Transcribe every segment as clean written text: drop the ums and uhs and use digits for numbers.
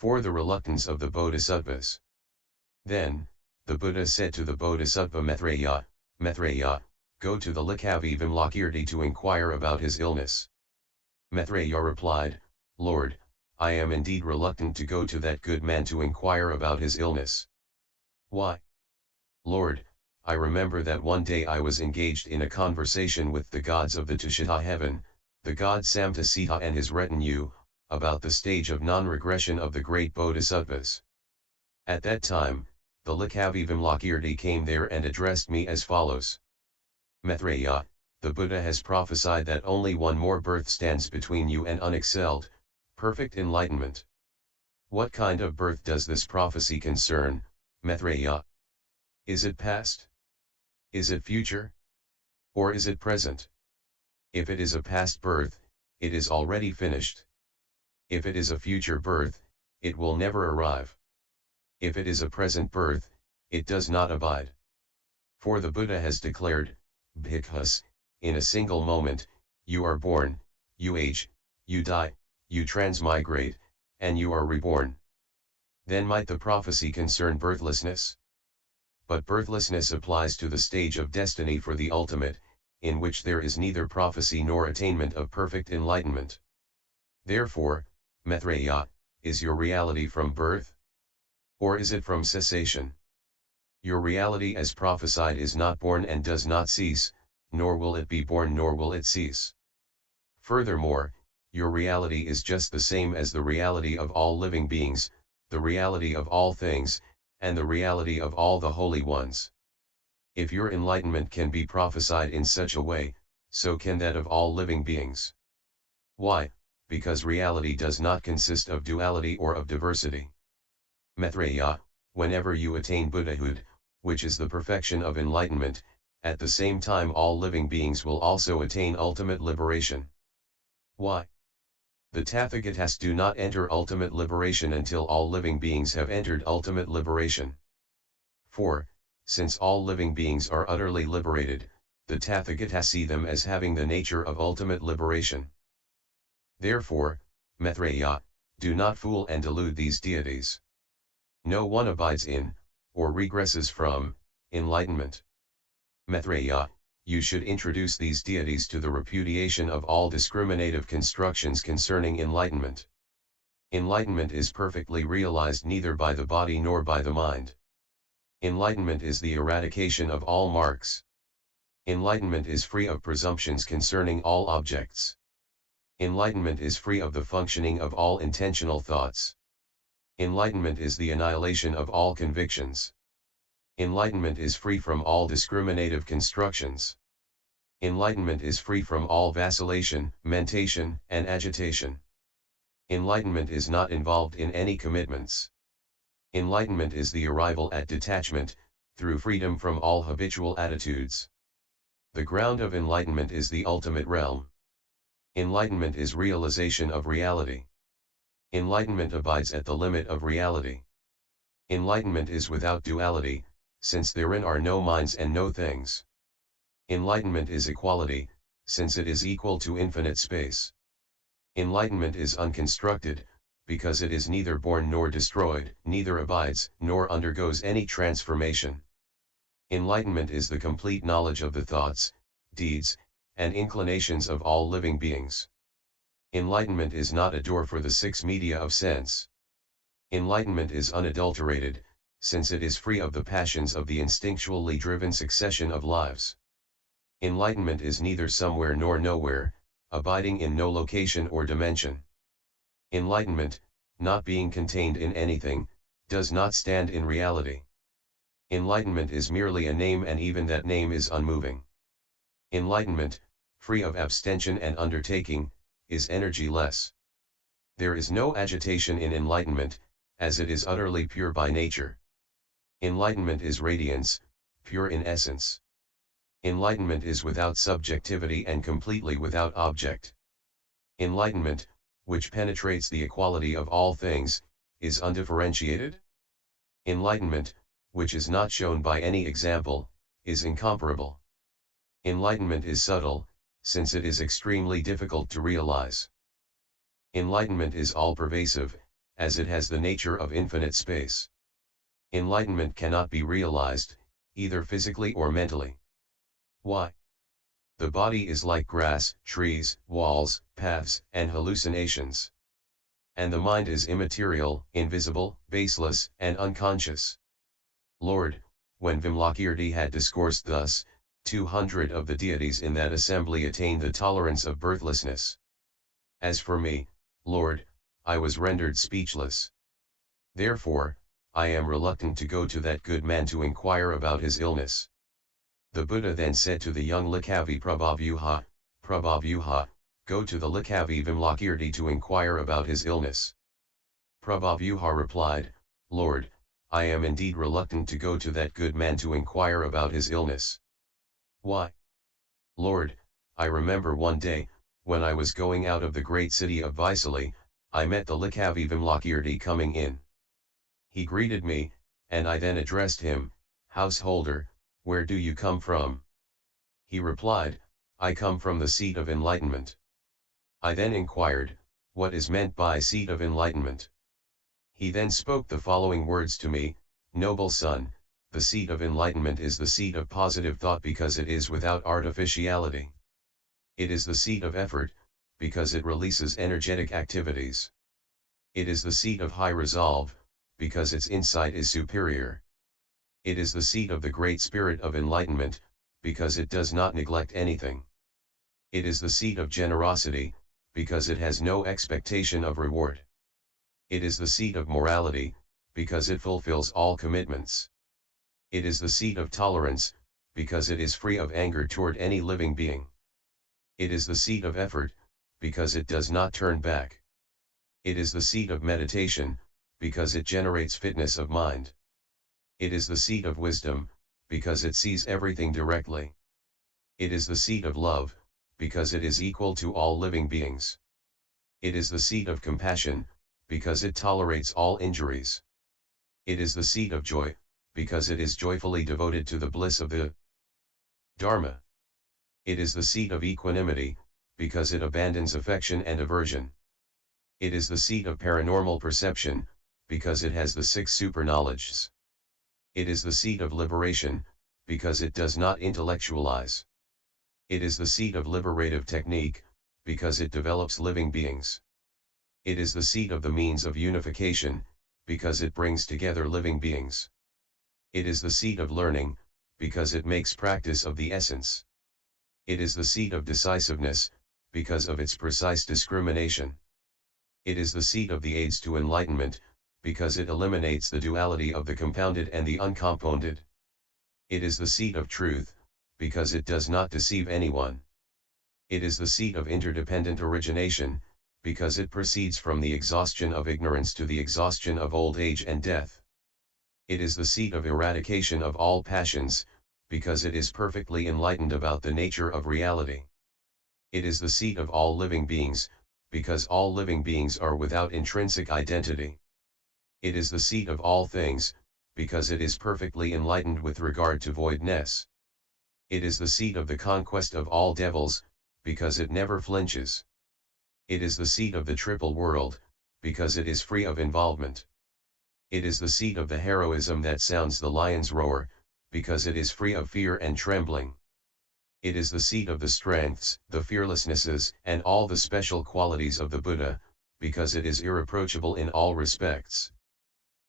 For the reluctance of the Bodhisattvas. Then, the Buddha said to the Bodhisattva Maitreya, Maitreya, go to the Likavi Vimalakīrti to inquire about his illness. Maitreya replied, Lord, I am indeed reluctant to go to that good man to inquire about his illness. Why? Lord, I remember that one day I was engaged in a conversation with the gods of the Tushita heaven, the god Samtasita and his retinue, about the stage of non-regression of the great Bodhisattvas. At that time, the Likavi Vimalakīrti came there and addressed me as follows. Maitreya, the Buddha has prophesied that only one more birth stands between you and unexcelled, perfect enlightenment. What kind of birth does this prophecy concern, Maitreya? Is it past? Is it future? Or is it present? If it is a past birth, it is already finished. If it is a future birth, it will never arrive. If it is a present birth, it does not abide. For the Buddha has declared, Bhikkhus, in a single moment, you are born, you age, you die, you transmigrate, and you are reborn. Then might the prophecy concern birthlessness? But birthlessness applies to the stage of destiny for the ultimate, in which there is neither prophecy nor attainment of perfect enlightenment. Therefore, Maitreya, is your reality from birth? Or is it from cessation? Your reality as prophesied is not born and does not cease, nor will it be born nor will it cease. Furthermore, your reality is just the same as the reality of all living beings, the reality of all things, and the reality of all the holy ones. If your enlightenment can be prophesied in such a way, so can that of all living beings. Why? Because reality does not consist of duality or of diversity. Maitreya, whenever you attain Buddhahood, which is the perfection of enlightenment, at the same time all living beings will also attain ultimate liberation. Why? The Tathagatas do not enter ultimate liberation until all living beings have entered ultimate liberation. For, since all living beings are utterly liberated, the Tathagatas see them as having the nature of ultimate liberation. Therefore, Maitreya, do not fool and delude these deities. No one abides in, or regresses from, enlightenment. Maitreya, you should introduce these deities to the repudiation of all discriminative constructions concerning enlightenment. Enlightenment is perfectly realized neither by the body nor by the mind. Enlightenment is the eradication of all marks. Enlightenment is free of presumptions concerning all objects. Enlightenment is free of the functioning of all intentional thoughts. Enlightenment is the annihilation of all convictions. Enlightenment is free from all discriminative constructions. Enlightenment is free from all vacillation, mentation, and agitation. Enlightenment is not involved in any commitments. Enlightenment is the arrival at detachment, through freedom from all habitual attitudes. The ground of enlightenment is the ultimate realm. Enlightenment is realization of reality. Enlightenment abides at the limit of reality. Enlightenment is without duality, since therein are no minds and no things. Enlightenment is equality, since it is equal to infinite space. Enlightenment is unconstructed, because it is neither born nor destroyed, neither abides, nor undergoes any transformation. Enlightenment is the complete knowledge of the thoughts, deeds, and inclinations of all living beings. Enlightenment is not a door for the six media of sense. Enlightenment is unadulterated, since it is free of the passions of the instinctually driven succession of lives. Enlightenment is neither somewhere nor nowhere, abiding in no location or dimension. Enlightenment, not being contained in anything, does not stand in reality. Enlightenment is merely a name, and even that name is unmoving. Enlightenment, free of abstention and undertaking, is energy-less. There is no agitation in enlightenment, as it is utterly pure by nature. Enlightenment is radiance, pure in essence. Enlightenment is without subjectivity and completely without object. Enlightenment, which penetrates the equality of all things, is undifferentiated. Enlightenment, which is not shown by any example, is incomparable. Enlightenment is subtle, since it is extremely difficult to realize. Enlightenment is all-pervasive, as it has the nature of infinite space. Enlightenment cannot be realized, either physically or mentally. Why? The body is like grass, trees, walls, paths, and hallucinations. And the mind is immaterial, invisible, baseless, and unconscious. Lord, when Vimalakīrti had discoursed thus, 200 of the deities in that assembly attained the tolerance of birthlessness. As for me, Lord, I was rendered speechless. Therefore, I am reluctant to go to that good man to inquire about his illness. The Buddha then said to the young Likhavi Prabhavyuha, Prabhavyuha, go to the Likhavi Vimalakīrti to inquire about his illness. Prabhavyuha replied, Lord, I am indeed reluctant to go to that good man to inquire about his illness. Why? Lord, I remember one day, when I was going out of the great city of Vaisali, I met the Likhavi Vimalakīrti coming in. He greeted me, and I then addressed him, Householder, where do you come from? He replied, I come from the seat of enlightenment. I then inquired, what is meant by seat of enlightenment? He then spoke the following words to me, Noble son, the seat of enlightenment is the seat of positive thought because it is without artificiality. It is the seat of effort, because it releases energetic activities. It is the seat of high resolve, because its insight is superior. It is the seat of the great spirit of enlightenment, because it does not neglect anything. It is the seat of generosity, because it has no expectation of reward. It is the seat of morality, because it fulfills all commitments. It is the seat of tolerance, because it is free of anger toward any living being. It is the seat of effort, because it does not turn back. It is the seat of meditation, because it generates fitness of mind. It is the seat of wisdom, because it sees everything directly. It is the seat of love, because it is equal to all living beings. It is the seat of compassion, because it tolerates all injuries. It is the seat of joy, because it is joyfully devoted to the bliss of the Dharma. It is the seat of equanimity, because it abandons affection and aversion. It is the seat of paranormal perception, because it has the 6 superknowledges. It is the seat of liberation, because it does not intellectualize. It is the seat of liberative technique, because it develops living beings. It is the seat of the means of unification, because it brings together living beings. It is the seat of learning, because it makes practice of the essence. It is the seat of decisiveness, because of its precise discrimination. It is the seat of the aids to enlightenment, because it eliminates the duality of the compounded and the uncompounded. It is the seat of truth, because it does not deceive anyone. It is the seat of interdependent origination, because it proceeds from the exhaustion of ignorance to the exhaustion of old age and death. It is the seat of eradication of all passions, because it is perfectly enlightened about the nature of reality. It is the seat of all living beings, because all living beings are without intrinsic identity. It is the seat of all things, because it is perfectly enlightened with regard to voidness. It is the seat of the conquest of all devils, because it never flinches. It is the seat of the triple world, because it is free of involvement. It is the seat of the heroism that sounds the lion's roar, because it is free of fear and trembling. It is the seat of the strengths, the fearlessnesses, and all the special qualities of the Buddha, because it is irreproachable in all respects.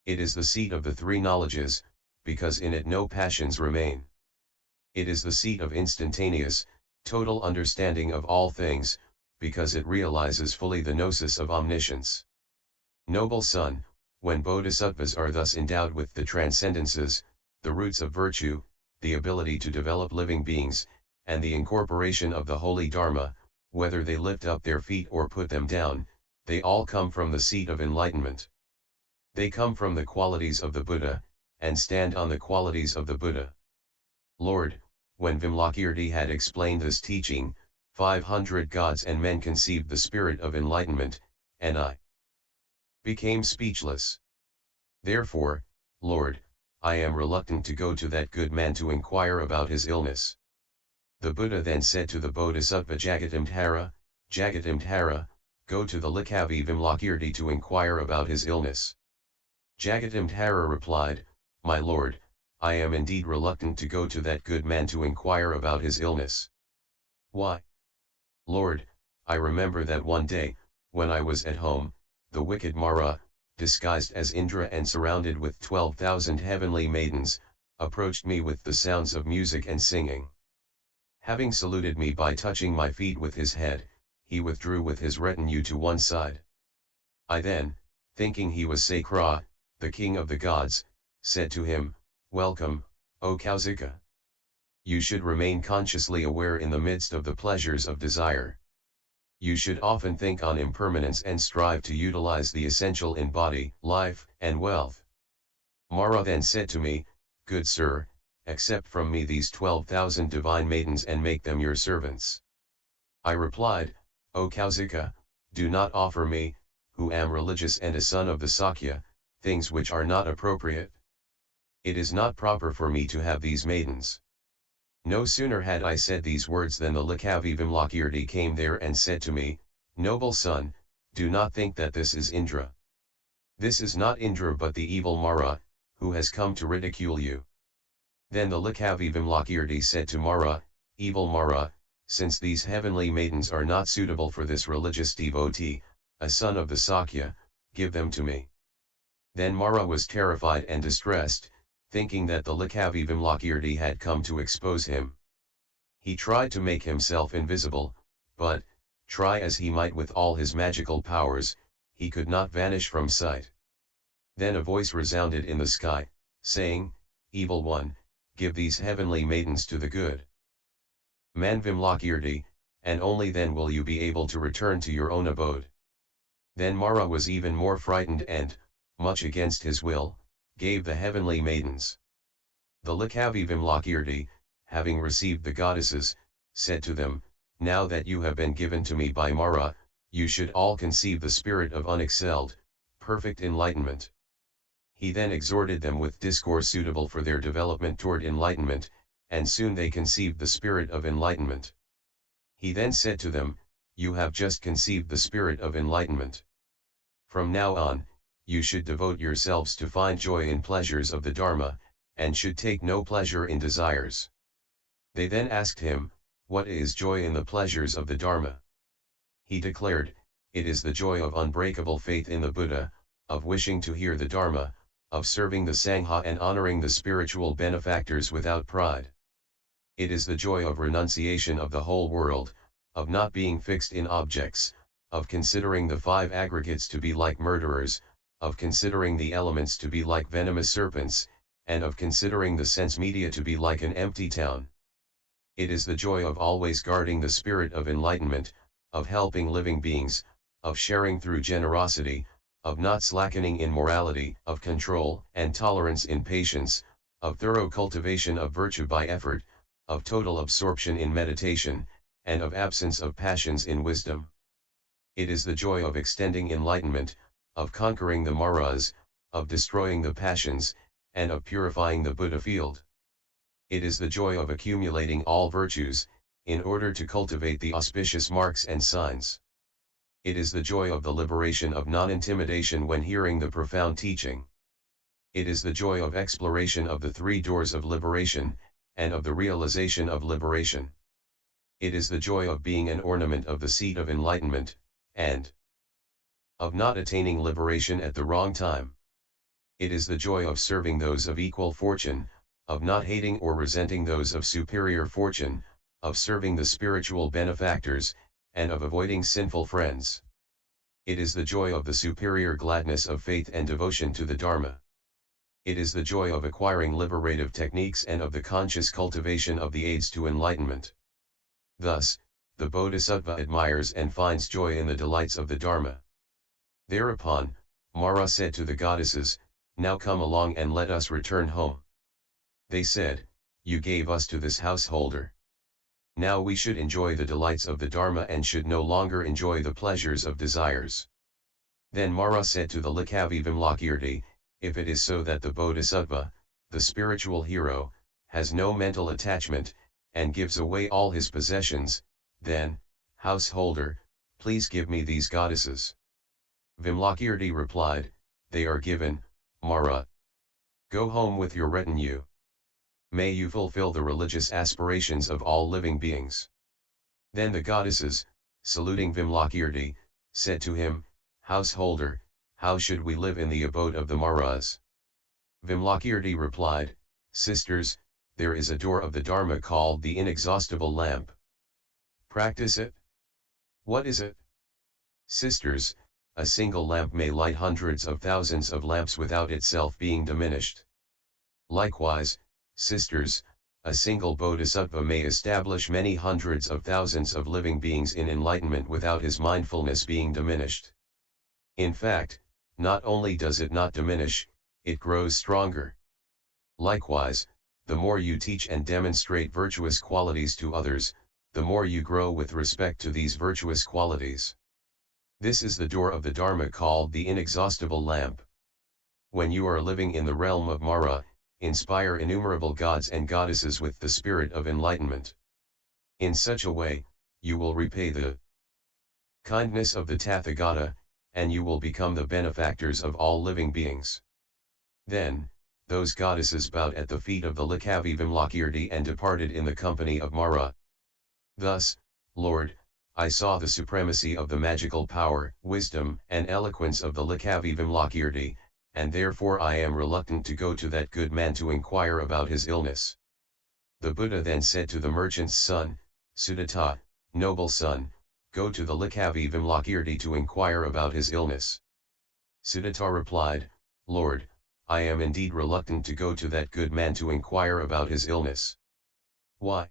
It is the seat of the 3 knowledges, because in it no passions remain. It is the seat of instantaneous, total understanding of all things, because it realizes fully the gnosis of omniscience. Noble son, when bodhisattvas are thus endowed with the transcendences, the roots of virtue, the ability to develop living beings, and the incorporation of the holy Dharma, whether they lift up their feet or put them down, they all come from the seat of enlightenment. They come from the qualities of the Buddha, and stand on the qualities of the Buddha. Lord, when Vimalakīrti had explained this teaching, 500 gods and men conceived the spirit of enlightenment, and I became speechless. Therefore, Lord, I am reluctant to go to that good man to inquire about his illness. The Buddha then said to the Bodhisattva Jagatimdhara, Jagatimdhara, go to the Likavi Vimalakīrti to inquire about his illness. Jagatamdhara replied, My lord, I am indeed reluctant to go to that good man to inquire about his illness. Why? Lord, I remember that one day, when I was at home, the wicked Mara, disguised as Indra and surrounded with 12,000 heavenly maidens, approached me with the sounds of music and singing. Having saluted me by touching my feet with his head, he withdrew with his retinue to one side. I then, thinking he was Sakra, the king of the gods, said to him, Welcome, O Kausika. You should remain consciously aware in the midst of the pleasures of desire. You should often think on impermanence and strive to utilize the essential in body, life, and wealth. Mara then said to me, Good sir, accept from me these 12,000 divine maidens and make them your servants. I replied, O Kausika, do not offer me, who am religious and a son of the Sakya, things which are not appropriate. It is not proper for me to have these maidens. No sooner had I said these words than the Likavi Vimalakīrti came there and said to me, Noble son, do not think that this is Indra. This is not Indra but the evil Mara, who has come to ridicule you. Then the Likavi Vimalakīrti said to Mara, Evil Mara, since these heavenly maidens are not suitable for this religious devotee, a son of the Sakya, give them to me. Then Mara was terrified and distressed, thinking that the Likavi Vimalakīrti had come to expose him. He tried to make himself invisible, but, try as he might with all his magical powers, he could not vanish from sight. Then a voice resounded in the sky, saying, Evil one, give these heavenly maidens to the good man Vimalakīrti, and only then will you be able to return to your own abode. Then Mara was even more frightened and, much against his will, gave the heavenly maidens. The Likavi Vimalakīrti, having received the goddesses, said to them, Now that you have been given to me by Mara, you should all conceive the spirit of unexcelled, perfect enlightenment. He then exhorted them with discourse suitable for their development toward enlightenment, and soon they conceived the spirit of enlightenment. He then said to them, You have just conceived the spirit of enlightenment. From now on, you should devote yourselves to find joy in pleasures of the Dharma, and should take no pleasure in desires. They then asked him, What is joy in the pleasures of the Dharma? He declared, It is the joy of unbreakable faith in the Buddha, of wishing to hear the Dharma, of serving the Sangha and honoring the spiritual benefactors without pride. It is the joy of renunciation of the whole world, of not being fixed in objects, of considering the five aggregates to be like murderers, of considering the elements to be like venomous serpents, and of considering the sense media to be like an empty town. It is the joy of always guarding the spirit of enlightenment, of helping living beings, of sharing through generosity, of not slackening in morality, of control and tolerance in patience, of thorough cultivation of virtue by effort, of total absorption in meditation, and of absence of passions in wisdom. It is the joy of extending enlightenment, of conquering the maras, of destroying the passions, and of purifying the Buddha field. It is the joy of accumulating all virtues, in order to cultivate the auspicious marks and signs. It is the joy of the liberation of non-intimidation when hearing the profound teaching. It is the joy of exploration of the three doors of liberation, and of the realization of liberation. It is the joy of being an ornament of the seat of enlightenment, and of not attaining liberation at the wrong time. It is the joy of serving those of equal fortune, of not hating or resenting those of superior fortune, of serving the spiritual benefactors, and of avoiding sinful friends. It is the joy of the superior gladness of faith and devotion to the Dharma. It is the joy of acquiring liberative techniques and of the conscious cultivation of the aids to enlightenment. Thus, the Bodhisattva admires and finds joy in the delights of the Dharma. Thereupon, Mara said to the goddesses, Now come along and let us return home. They said, You gave us to this householder. Now we should enjoy the delights of the Dharma and should no longer enjoy the pleasures of desires. Then Mara said to the Likavi Vimalakīrti, If it is so that the Bodhisattva, the spiritual hero, has no mental attachment, and gives away all his possessions, then, householder, please give me these goddesses. Vimalakīrti replied, they are given, Mara. Go home with your retinue. May you fulfill the religious aspirations of all living beings. Then the goddesses, saluting Vimalakīrti, said to him, householder, how should we live in the abode of the Maras? Vimalakīrti replied, sisters, there is a door of the Dharma called the inexhaustible lamp. Practice it. What is it? Sisters, a single lamp may light hundreds of thousands of lamps without itself being diminished. Likewise, sisters, a single bodhisattva may establish many hundreds of thousands of living beings in enlightenment without his mindfulness being diminished. In fact, not only does it not diminish, it grows stronger. Likewise, the more you teach and demonstrate virtuous qualities to others, the more you grow with respect to these virtuous qualities. This is the door of the Dharma called the inexhaustible lamp. When you are living in the realm of Mara, inspire innumerable gods and goddesses with the spirit of enlightenment. In such a way, you will repay the kindness of the Tathagata, and you will become the benefactors of all living beings. Then, those goddesses bowed at the feet of the Likavi Vimalakīrti and departed in the company of Mara. Thus, Lord, I saw the supremacy of the magical power, wisdom, and eloquence of the Likavi Vimalakīrti, and therefore I am reluctant to go to that good man to inquire about his illness. The Buddha then said to the merchant's son, Sutta, noble son, go to the Likavi Vimalakīrti to inquire about his illness. Sutta replied, Lord, I am indeed reluctant to go to that good man to inquire about his illness. Why?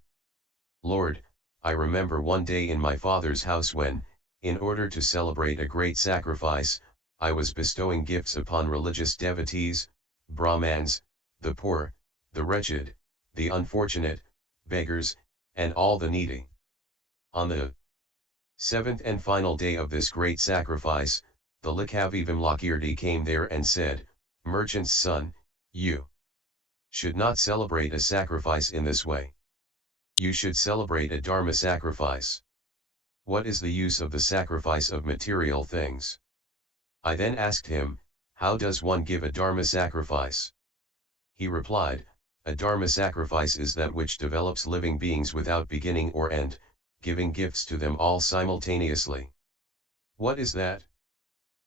Lord, I remember one day in my father's house when, in order to celebrate a great sacrifice, I was bestowing gifts upon religious devotees, Brahmans, the poor, the wretched, the unfortunate, beggars, and all the needy. On the seventh and final day of this great sacrifice, the Likavi Vimalakīrti came there and said, Merchant's son, you should not celebrate a sacrifice in this way. You should celebrate a Dharma sacrifice. What is the use of the sacrifice of material things? I then asked him, how does one give a Dharma sacrifice? He replied, a Dharma sacrifice is that which develops living beings without beginning or end, giving gifts to them all simultaneously. What is that?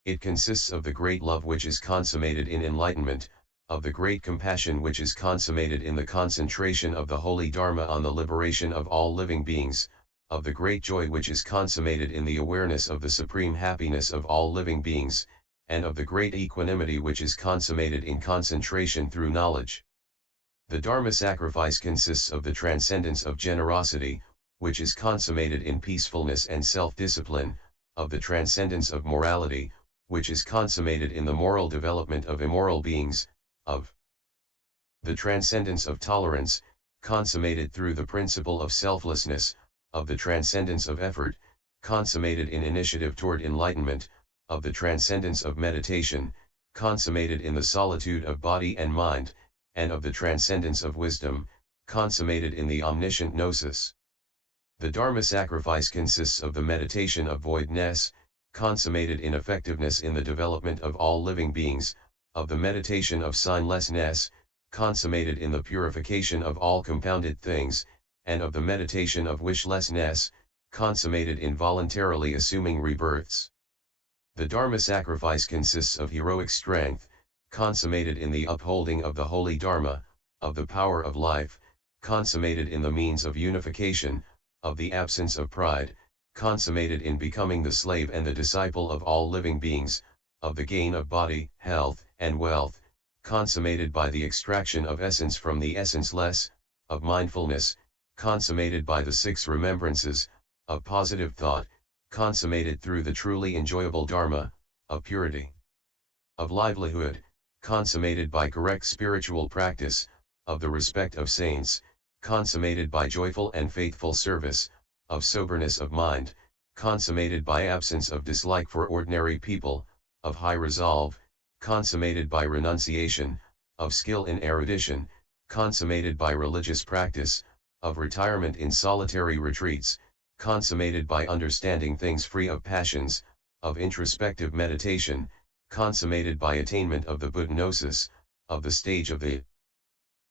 It consists of the great love which is consummated in enlightenment, of the great compassion which is consummated in the concentration of the holy Dharma on the liberation of all living beings, of the great joy which is consummated in the awareness of the supreme happiness of all living beings, and of the great equanimity which is consummated in concentration through knowledge. The Dharma sacrifice consists of the transcendence of generosity, which is consummated in peacefulness and self-discipline, of the transcendence of morality, which is consummated in the moral development of immoral beings, of the transcendence of tolerance, consummated through the principle of selflessness, of the transcendence of effort, consummated in initiative toward enlightenment, of the transcendence of meditation, consummated in the solitude of body and mind, and of the transcendence of wisdom, consummated in the omniscient gnosis. The Dharma sacrifice consists of the meditation of voidness, consummated in effectiveness in the development of all living beings, of the meditation of signlessness, consummated in the purification of all compounded things, and of the meditation of wishlessness, consummated in voluntarily assuming rebirths. The Dharma sacrifice consists of heroic strength, consummated in the upholding of the holy Dharma, of the power of life, consummated in the means of unification, of the absence of pride, consummated in becoming the slave and the disciple of all living beings, of the gain of body, health, and wealth, consummated by the extraction of essence from the essenceless, of mindfulness, consummated by the 6 remembrances, of positive thought, consummated through the truly enjoyable Dharma, of purity, of livelihood, consummated by correct spiritual practice, of the respect of saints, consummated by joyful and faithful service, of soberness of mind, consummated by absence of dislike for ordinary people, of high resolve, consummated by renunciation, of skill in erudition, consummated by religious practice, of retirement in solitary retreats, consummated by understanding things free of passions, of introspective meditation, consummated by attainment of the Buddhagnosis, of the stage of the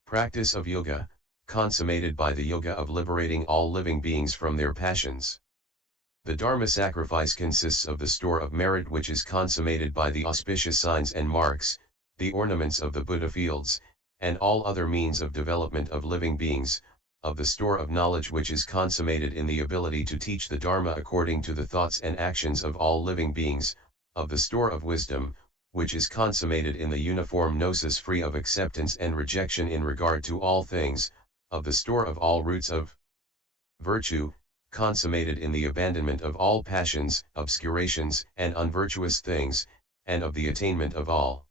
practice of yoga, consummated by the yoga of liberating all living beings from their passions. The Dharma sacrifice consists of the store of merit which is consummated by the auspicious signs and marks, the ornaments of the Buddha fields, and all other means of development of living beings, of the store of knowledge which is consummated in the ability to teach the Dharma according to the thoughts and actions of all living beings, of the store of wisdom, which is consummated in the uniform gnosis free of acceptance and rejection in regard to all things, of the store of all roots of virtue, consummated in the abandonment of all passions, obscurations, and unvirtuous things, and of the attainment of all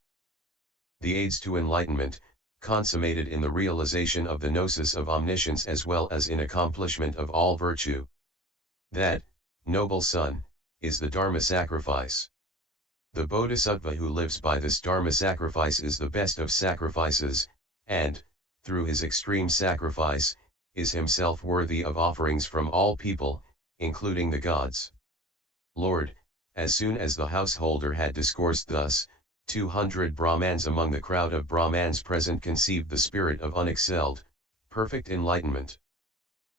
the aids to enlightenment, consummated in the realization of the gnosis of omniscience as well as in accomplishment of all virtue. That, noble son, is the Dharma sacrifice. The Bodhisattva who lives by this Dharma sacrifice is the best of sacrifices, and, through his extreme sacrifice, is himself worthy of offerings from all people, including the gods. Lord, as soon as the householder had discoursed thus, 200 Brahmans among the crowd of Brahmans present conceived the spirit of unexcelled, perfect enlightenment.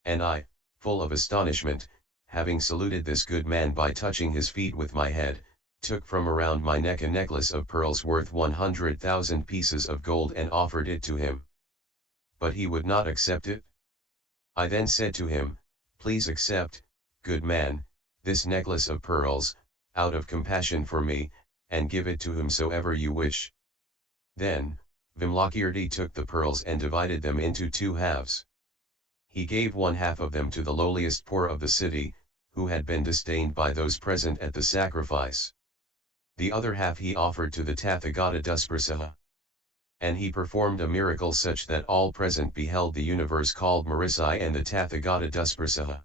And I, full of astonishment, having saluted this good man by touching his feet with my head, took from around my neck a necklace of pearls worth 100,000 pieces of gold and offered it to him. But he would not accept it. I then said to him, "Please accept, good man, this necklace of pearls, out of compassion for me, and give it to whomsoever you wish." Then, Vimalakīrti took the pearls and divided them into 2 halves. He gave 1 half of them to the lowliest poor of the city, who had been disdained by those present at the sacrifice. The other half he offered to the Tathagata Dusprasaha. And he performed a miracle such that all present beheld the universe called Marisai and the Tathagata Dusprasaha.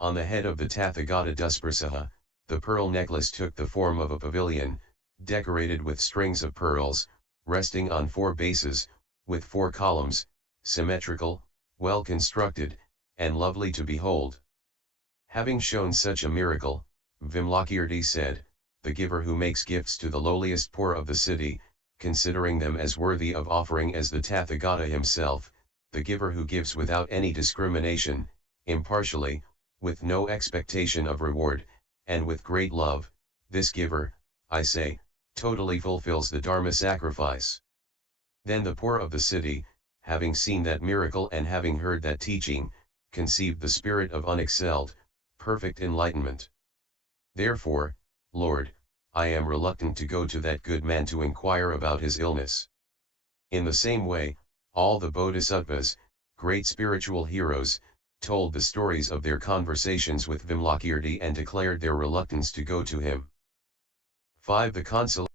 On the head of the Tathagata Dusprasaha, the pearl necklace took the form of a pavilion, decorated with strings of pearls, resting on 4 bases, with 4 columns, symmetrical, well constructed, and lovely to behold. Having shown such a miracle, Vimalakīrti said, "The giver who makes gifts to the lowliest poor of the city, considering them as worthy of offering as the Tathagata himself, the giver who gives without any discrimination, impartially, with no expectation of reward, and with great love, this giver, I say, totally fulfills the Dharma sacrifice." Then the poor of the city, having seen that miracle and having heard that teaching, conceived the spirit of unexcelled, perfect enlightenment. Therefore, Lord, I am reluctant to go to that good man to inquire about his illness. In the same way, all the Bodhisattvas, great spiritual heroes, told the stories of their conversations with Vimalakīrti and declared their reluctance to go to him. 5. The consolation